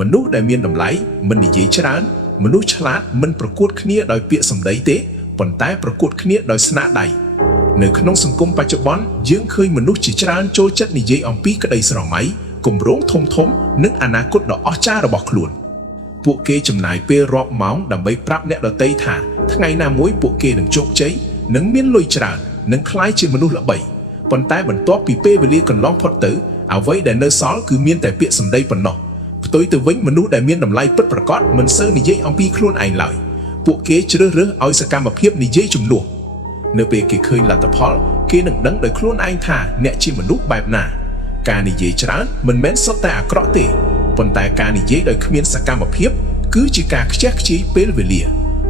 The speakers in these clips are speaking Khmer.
មនុស្សដែលមានតម្លៃមិននិយាយច្រើនមនុស្សឆ្លាតមិនប្រកួតគ្នាដោយពាក្យសម្ដីទេប៉ុន្តែប្រកួតគ្នាដោយស្នាដៃនៅក្នុងសង្គមបច្ចុប្បន្នយើងឃើញមនុស្សជាច្រើនចូលចិត្តនិយាយអំពីក្តីស្រមៃគម្រោងធំៗនិងអនាគតដ៏អស្ចារ្យរបស់ខ្លួនពួកគេចំណាយពេលរាប់ម៉ោងដើម្បីប្រាប់អ្នកដទៃថាថ្ងៃណាមួយពួកគេនឹងជោគជ័យនិងមានលុយច្រើននិងក្លាយជាមនុស្សល្បីប៉ុន្តែបន្ទាប់ពីពេលវេលាកន្លងផុតទៅអ្វីដែលនៅសល់គឺមានតែពាក្យសម្ដីប៉ុណ្ណោះផ្ទុយទៅវិញមនុស្សដែលមានតម្លៃពិតប្រាកដមិនសូវនិយាយអំពីខ្លួនឯងឡើយពួកគេជ្រើសរើសឲ្យសកម្មភាពនិយាយជំនួសនៅពេលគេឃើញលទ្ធផលគេនឹងដឹងដោយខ្លួនឯងថាអ្នកជាមនុស្សបែបណាការនិយាយច្រើនមិនមែនសុទ្ធតែអាក្រក់ទេប៉ុន្តែការនិយាយដោយគ្មានសកម្មភាពគឺជាការខ្ជះខ្ជាយពេលវេលា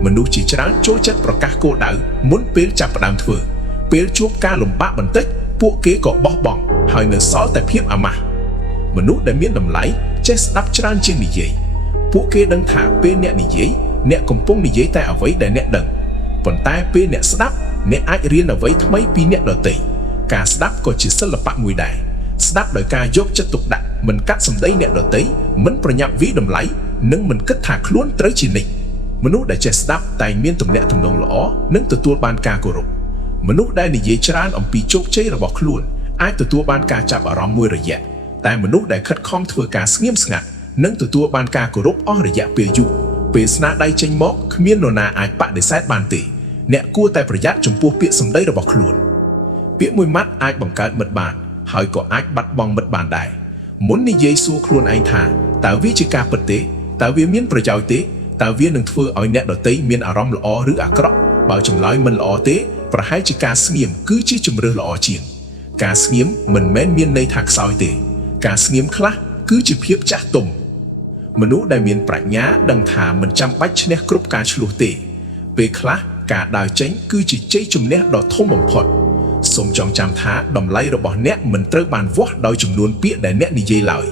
មនុស្សជាច្រើនចូលចិត្តប្រកាសគោលដៅមុនពេលចាប់ផ្ដើមធ្វើពេលជួបការលំបាកបន្តិចពួកគេក៏បោះបង់ហើយនៅសល់តែភាពអាម៉ាស់មនុស្សដែលមានតម្លៃចេះស្ដាប់ច្រើនជាងនិយាយពួកគេដឹងថាពេលអ្នកនិយាយអ្នកកំពុងនិយាយតែអ្វីដែលអ្នកដឹងប៉ុន្តែពេលអ្នកស្ដាប់អ្នកអាចរៀនអ្វីថ្មីពីអ្នកដទៃការស្ដាប់ក៏ជាសិល្បៈមួយដែរស្ដាប់ដោយការយកចិត្តទុកដាក់មិនកាត់សម្ដីអ្នកដទៃមិនប្រញាប់វាយតម្លៃនិងមិនគិតថាខ្លួនត្រូវជានិច្ចមនុស្សដែលចេះស្ដាប់តែមានទំនាក់ទំនងល្អនិងទទួលបានការគោរពមនុស្សដែលនិយាយច្រើនអំពីជោគជ័យរបស់ខ្លួនអាចទទួលបានការចាប់អារម្មណ៍មួយរយៈតែមនុស្សដែលខិតខំធ្វើការស្ងៀមស្ងាត់នឹងទទួលបានការគោរពអស់រយៈពេលយូរពេលស្នាដៃចេញមកគ្មាននរណាអាចបដិសេធបានទេអ្នកគួរតែប្រយ័ត្នចំពោះពាក្យសម្ដីរបស់ខ្លួនពាក្យមួយម៉ាត់អាចបង្កើតមិត្តបានហើយក៏អាចបាត់បង់មិត្តបានដែរមុននិយាយសួរខ្លួនឯងថាតើវាជាការពិតទេតើវាមានប្រយោជន៍ទេតើវានឹងធ្វើឲ្យអ្នកដទៃមានអារម្មណ៍ល្អឬអាក្រក់បើចម្លើយមិនល្អទេប្រហែលជាការស្ងៀមគឺជាជម្រើសល្អជាងការស្ងៀមមិនមែនមានន័យថាខ្សោយទេការស្ងៀមខ្លះគឺជាភាពចាស់ទុំមនុស្សដែលមានប្រាជ្ញាដឹងថាមិនចាំបាច់ឈ្នះគ្រប់ការឆ្លោះទេពេលខ្លះការដើរចេញគឺជាជ័យជំនះដ៏ធំបំផុតសូមចងចាំថាតម្លៃរបស់អ្នកមិនត្រូវបានវាស់ដោយចំនួនពាក្យដែលអ្នកនិយាយឡើយ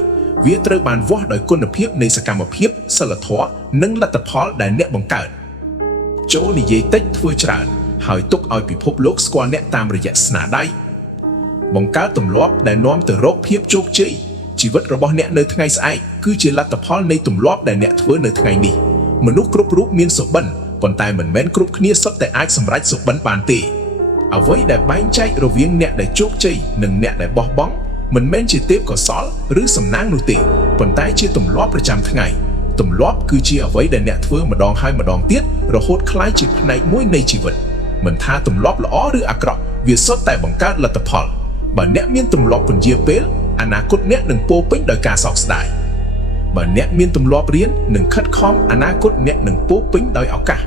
វាត្រូវបានវាស់ដោយគុណភាពនៃសកម្មភាពសិលធម៌និងលទ្ធផលដែលអ្នកបង្កើតចូលនិយាយតិចធ្វើច្រើនហើយទុកឲ្យពិភពលោកស្គាល់អ្នកតាមរយៈស្នាដៃបង្កើតទម្លាប់ដែលនាំទៅរកភាពជោគជ័យជីវិតរបស់អ្នកនៅថ្ងៃស្អែកគឺជាលទ្ធផលនៃទម្លាប់ដែលអ្នកធ្វើនៅថ្ងៃនេះមនុស្សគ្រប់រូបមានសុបិនប៉ុន្តែមិនមែនគ្រប់គ្នាសុទ្ធតែអាចសម្រេចសុបិនបានទេអ្វីដែលបែងចែករវាងអ្នកដែលជោគជ័យនិងអ្នកដែលបោះបង់មិនមែនជាទេពកោសល្យឬសំណាងនោះទេប៉ុន្តែជាទម្លាប់ប្រចាំថ្ងៃទម្លាប់គឺជាអ្វីដែលអ្នកធ្វើម្ដងហើយម្ដងទៀតរហូតក្លាយជាផ្នែកមួយនៃជីវិតមិនថាទម្លាប់ល្អឬអាក្រក់វាសុទ្ធតែបង្កើតលទ្ធផលបើអ្នកមានទម្លាប់ពន្យាពេលអនាគតអ្នកនឹងពោពេញដោយការសោកស្ដាយបើអ្នកមានទម្លាប់រៀននិងខិតខំអនាគតអ្នកនឹងពោពេញដោយឱកាស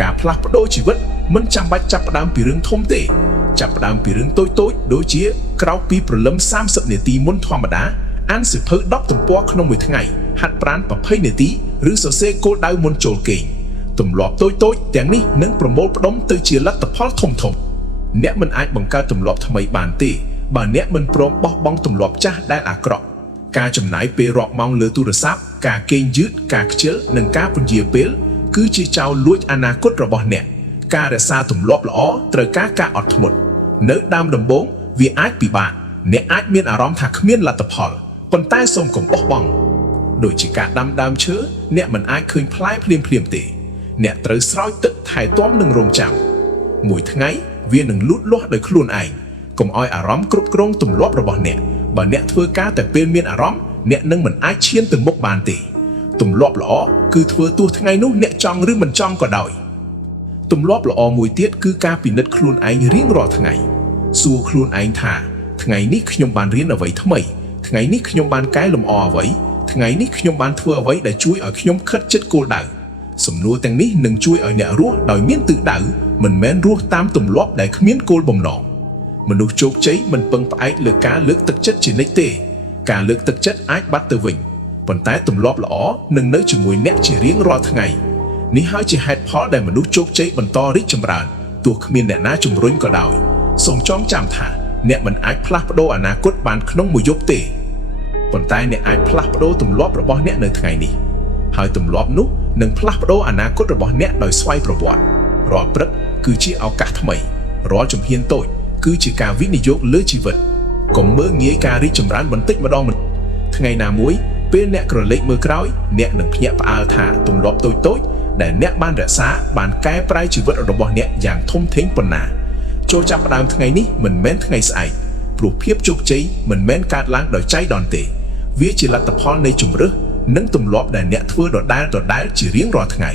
ការផ្លាស់ប្ដូរជីវិតមិនចាំបាច់ចាប់ផ្ដើមពីរឿងធំទេចាប់ផ្ដើមពីរឿងតូចៗដូចជាក្រោកពីព្រលឹម30នាទីមុនធម្មតាអានសៀវភៅ10ទំព័រក្នុងមួយថ្ងៃហាត់ប្រាណ20នាទីឬសរសេរគោលដៅមុនចូលគេងទម្លាប់តូចៗទាំងនេះនឹងប្រមូលផ្ដុំទៅជាលទ្ធផលធំៗអ្នកមិនអាចបង្កើតទម្លាប់ថ្មីបានទេបើអ្នកមិនព្រមបោះបង់ទម្លាប់ចាស់ដែលអាក្រក់ការចំណាយពេលរាប់ម៉ោងលើទូរស័ព្ទការគេងយឺតការខ្ជិលនិងការពន្យាពេលគឺជាចោរលួចអនាគតរបស់អ្នកការរក្សាទម្លាប់ល្អត្រូវការអត់ធ្មត់នៅដើមដំបូងវាអាចពិបាកអ្នកអាចមានអារម្មណ៍ថាគ្មានលទ្ធផលប៉ុន្តែសូមកុំបោះបង់ដូចជាការដាំដើមឈើអ្នកមិនអាចឃើញផ្លែភ្លាមៗទេអ្នកត្រូវស្រោចទឹកថែទាំនិងរង់ចាំមួយថ្ងៃវានឹងលូតលាស់ដោយខ្លួនឯងកុំឲ្យអារម្មណ៍គ្រប់គ្រងទម្លាប់របស់អ្នកបើអ្នកធ្វើការតែពេលមានអារម្មណ៍អ្នកនឹងមិនអាចឈានទៅមុខបានទេទម្លាប់ល្អគឺធ្វើទោះថ្ងៃនោះអ្នកចង់ឬមិនចង់ក៏ដោយទម្លាប់ល្អមួយទៀតគឺការពិនិត្យខ្លួនឯងរៀងរាល់ថ្ងៃសួរខ្លួនឯងថាថ្ងៃនេះខ្ញុំបានរៀនអ្វីថ្មីថ្ងៃនេះខ្ញុំបានកែលម្អអ្វីថ្ងៃនេះខ្ញុំបានធ្វើអ្វីដែលជួយឲ្យខ្ញុំខិតជិតគោលដៅសំណួរទាំងនេះនឹងជួយឲ្យអ្នករស់ដោយមានទិសដៅមិនមែនរស់តាមទម្លាប់ដែលគ្មានគោលបំណងមនុស្សជោគជ័យមិនពឹងផ្អែកលើការលើកទឹកចិត្តជានិច្ចទេការលើកទឹកចិត្តអាចបាត់ទៅវិញប៉ុន្តែទម្លាប់ល្អនឹងនៅជាមួយអ្នកជារៀងរាល់ថ្ងៃនេះហើយជាហេតុផលដែលមនុស្សជោគជ័យបន្តរីកចម្រើនទោះគ្មានអ្នកណាជំរុញក៏ដោយសូមចងចាំថាអ្នកមិនអាចផ្លាស់ប្ដូរអនាគតបានក្នុងមួយយប់ទេប៉ុន្តែអ្នកអាចផ្លាស់ប្ដូរទម្លាប់របស់អ្នកនៅថ្ងៃនេះហើយទម្លាប់នោះនឹងផ្លាស់ប្ដូរអនាគតរបស់អ្នកដោយស្វ័យប្រវត្តិរាល់ព្រឹកគឺជាឱកាសថ្មីរាល់ជំហានតូចគឺជាការវិនិយោគលើជីវិតកុំមើលងាយការរីកចម្រើនបន្តិចម្ដងថ្ងៃណាមួយ ពេលអ្នកក្រឡេកមើលក្រោយអ្នកនឹងភ្ញាក់ផ្អើលថាទម្លាប់តូចៗដែលអ្នកបានរក្សាបានកែប្រែជីវិតរបស់អ្នកយ៉ាងធំធេងប៉ុណ្ណាចូលចាប់ផ្ដើមថ្ងៃនេះមិនមែនថ្ងៃស្អែកព្រោះភាពជោគជ័យមិនមែនកើតឡើងដោយចៃដន្យទេវាជាលទ្ធផលនៃជំរើសនិងទម្លាប់ដែលអ្នកធ្វើដដែលជារៀងរាល់ថ្ងៃ